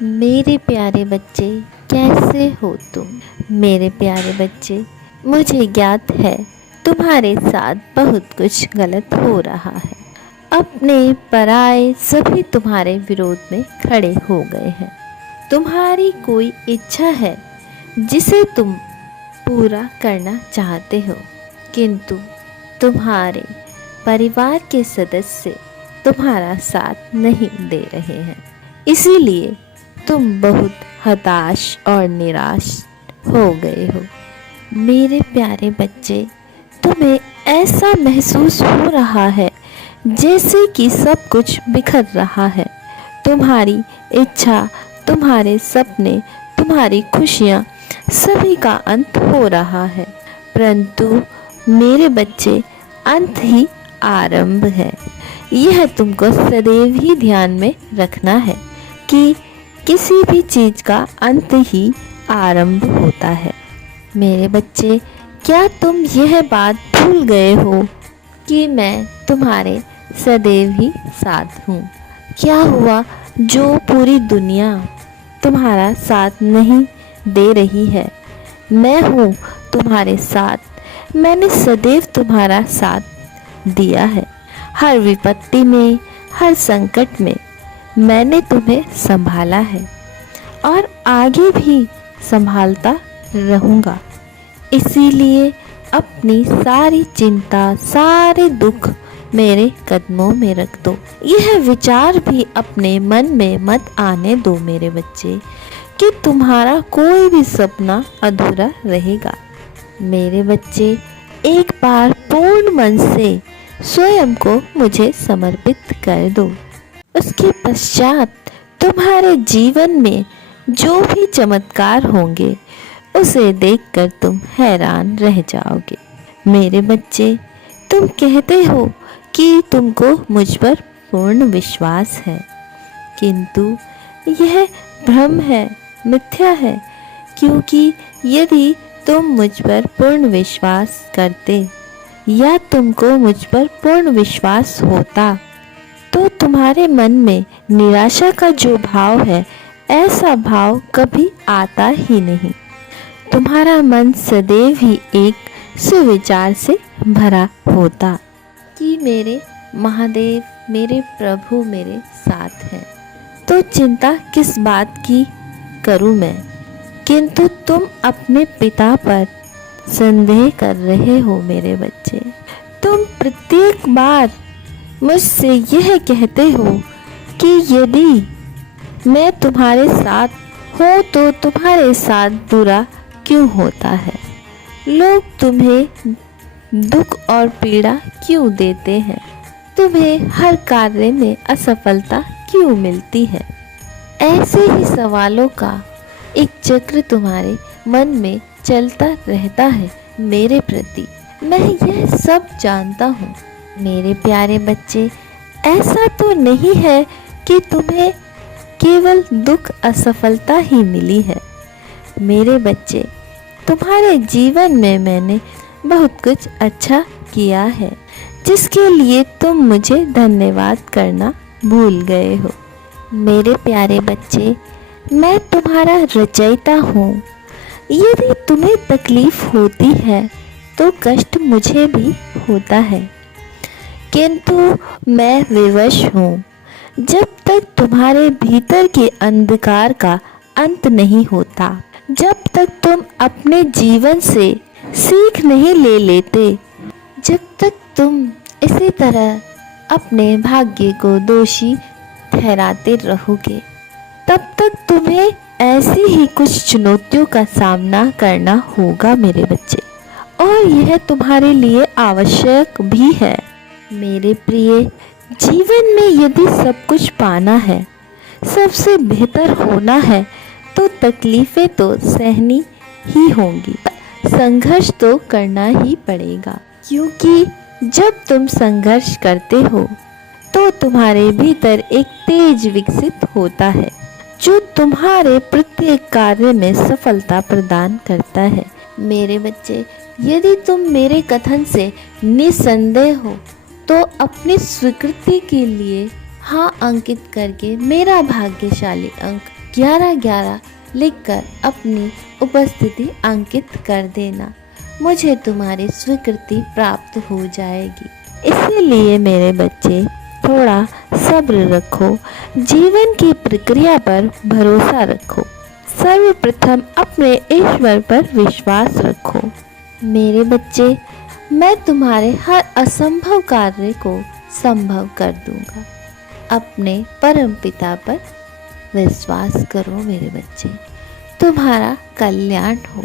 मेरे प्यारे बच्चे, कैसे हो तुम? मेरे प्यारे बच्चे, मुझे ज्ञात है तुम्हारे साथ बहुत कुछ गलत हो रहा है। अपने पराए सभी तुम्हारे विरोध में खड़े हो गए हैं। तुम्हारी कोई इच्छा है जिसे तुम पूरा करना चाहते हो, किंतु तुम्हारे परिवार के सदस्य तुम्हारा साथ नहीं दे रहे हैं। इसीलिए तुम बहुत हताश और निराश हो गए हो। मेरे प्यारे बच्चे, तुम्हें ऐसा महसूस हो रहा है जैसे कि सब कुछ बिखर रहा है। तुम्हारी इच्छा, तुम्हारे सपने, तुम्हारी खुशियाँ सभी का अंत हो रहा है। परंतु मेरे बच्चे, अंत ही आरंभ है। यह तुमको सदैव ही ध्यान में रखना है कि किसी भी चीज़ का अंत ही आरंभ होता है। मेरे बच्चे, क्या तुम यह बात भूल गए हो कि मैं तुम्हारे सदैव ही साथ हूँ? क्या हुआ जो पूरी दुनिया तुम्हारा साथ नहीं दे रही है? मैं हूँ तुम्हारे साथ। मैंने सदैव तुम्हारा साथ दिया है। हर विपत्ति में, हर संकट में मैंने तुम्हें संभाला है और आगे भी संभालता रहूँगा। इसीलिए अपनी सारी चिंता, सारे दुख मेरे कदमों में रख दो। यह विचार भी अपने मन में मत आने दो मेरे बच्चे कि तुम्हारा कोई भी सपना अधूरा रहेगा। मेरे बच्चे, एक बार पूर्ण मन से स्वयं को मुझे समर्पित कर दो। उसके पश्चात तुम्हारे जीवन में जो भी चमत्कार होंगे उसे देखकर तुम हैरान रह जाओगे। मेरे बच्चे, तुम कहते हो कि तुमको मुझ पर पूर्ण विश्वास है, किंतु यह भ्रम है, मिथ्या है। क्योंकि यदि तुम मुझ पर पूर्ण विश्वास करते या तुमको मुझ पर पूर्ण विश्वास होता तो तुम्हारे मन में निराशा का जो भाव है, ऐसा भाव कभी आता ही नहीं। तुम्हारा मन सदैव ही एक सुविचार से भरा होता कि मेरे महादेव, मेरे प्रभु मेरे साथ हैं, तो चिंता किस बात की करूं मैं? किंतु तुम अपने पिता पर संदेह कर रहे हो मेरे बच्चे। तुम प्रत्येक बार मुझसे यह कहते हो कि यदि मैं तुम्हारे साथ हूँ तो तुम्हारे साथ बुरा क्यों होता है? लोग तुम्हें दुख और पीड़ा क्यों देते हैं? तुम्हें हर कार्य में असफलता क्यों मिलती है? ऐसे ही सवालों का एक चक्र तुम्हारे मन में चलता रहता है मेरे प्रति। मैं यह सब जानता हूँ मेरे प्यारे बच्चे। ऐसा तो नहीं है कि तुम्हें केवल दुख, असफलता ही मिली है। मेरे बच्चे, तुम्हारे जीवन में मैंने बहुत कुछ अच्छा किया है, जिसके लिए तुम मुझे धन्यवाद करना भूल गए हो। मेरे प्यारे बच्चे, मैं तुम्हारा रचयिता हूँ। यदि तुम्हें तकलीफ होती है तो कष्ट मुझे भी होता है, किंतु मैं विवश हूँ। जब तक तुम्हारे भीतर के अंधकार का अंत नहीं होता, जब तक तुम अपने जीवन से सीख नहीं ले लेते, जब तक तुम इसी तरह अपने भाग्य को दोषी ठहराते रहोगे, तब तक तुम्हें ऐसी ही कुछ चुनौतियों का सामना करना होगा मेरे बच्चे, और यह तुम्हारे लिए आवश्यक भी है। मेरे प्रिय, जीवन में यदि सब कुछ पाना है, सबसे बेहतर होना है, तो तकलीफ़ें तो सहनी ही होंगी, संघर्ष तो करना ही पड़ेगा। क्योंकि जब तुम संघर्ष करते हो तो तुम्हारे भीतर एक तेज विकसित होता है, जो तुम्हारे प्रत्येक कार्य में सफलता प्रदान करता है। मेरे बच्चे, यदि तुम मेरे कथन से निसंदेह हो तो अपनी स्वीकृति के लिए हाँ अंकित करके मेरा भाग्यशाली अंक 1111 लिखकर अपनी उपस्थिति अंकित कर देना। मुझे तुम्हारी स्वीकृति प्राप्त हो जाएगी। इसीलिए मेरे बच्चे थोड़ा सब्र रखो, जीवन की प्रक्रिया पर भरोसा रखो, सर्वप्रथम अपने ईश्वर पर विश्वास रखो। मेरे बच्चे, मैं तुम्हारे हर असंभव कार्य को संभव कर दूंगा। अपने परम पिता पर विश्वास करो मेरे बच्चे। तुम्हारा कल्याण हो।